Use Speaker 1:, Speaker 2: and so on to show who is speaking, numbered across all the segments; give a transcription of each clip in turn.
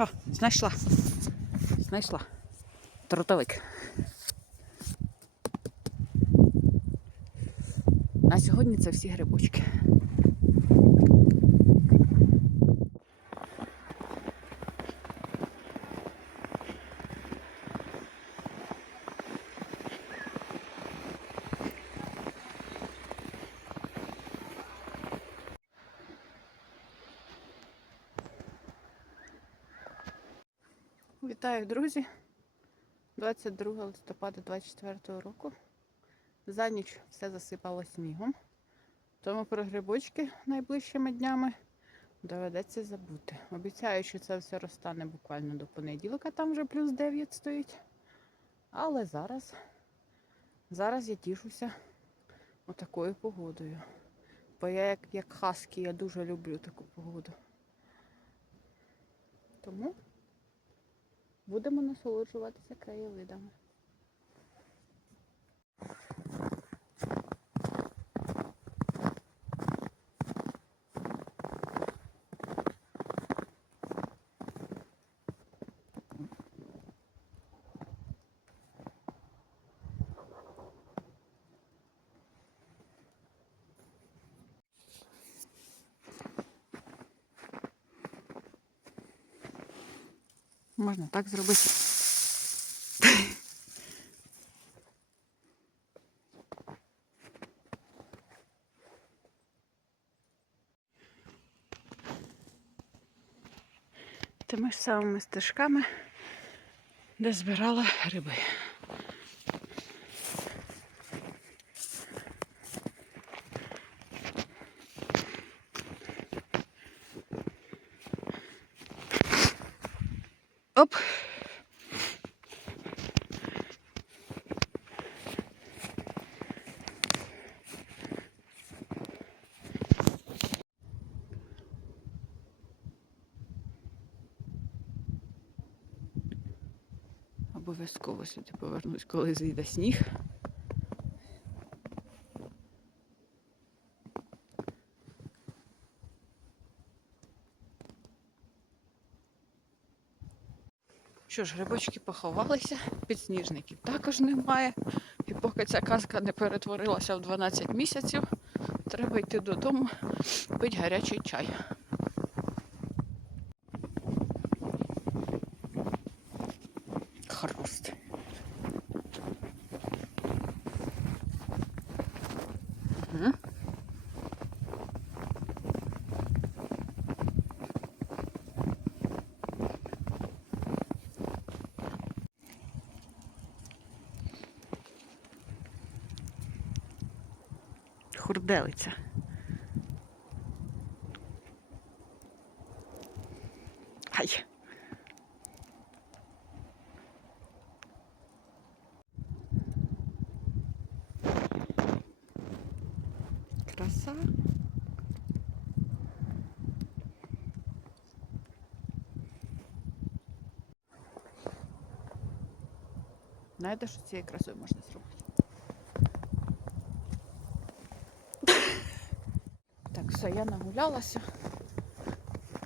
Speaker 1: О, знайшла. Знайшла. Тротовик. На сьогодні це всі грибочки. Вітаю, друзі! 22 листопада 24 року. За ніч все засипало снігом. Тому про грибочки найближчими днями доведеться забути. Обіцяю, що це все розтане буквально до понеділка, там вже плюс 9 стоїть. Але зараз, зараз я тішуся отакою погодою. Бо я як, як хаскі, я дуже люблю таку погоду. Тому будемо насолоджуватися краєвидами. Можна так зробити. Тими ж самими стежками, де збирала гриби. Оп. Обов'язково сюди повернусь, коли зійде сніг. Що ж, грибочки поховалися, підсніжників також немає. І поки ця казка не перетворилася в 12 місяців, треба йти додому, пити гарячий чай. Хурделиця. Ай. Краса. Знаєте, що цією красою можна зробити? Все, я нагулялася.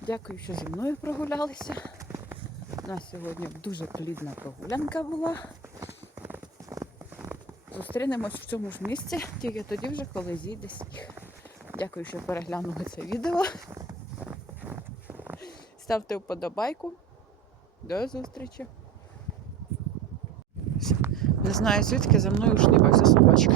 Speaker 1: Дякую, що зі мною прогулялися. У нас сьогодні дуже плідна прогулянка була. Зустрінемось в цьому ж місці, тільки тоді вже, коли зійде сніг. Дякую, що переглянули це відео. Ставте вподобайку. До зустрічі. Не знаю, звідки за мною шнипався собачка.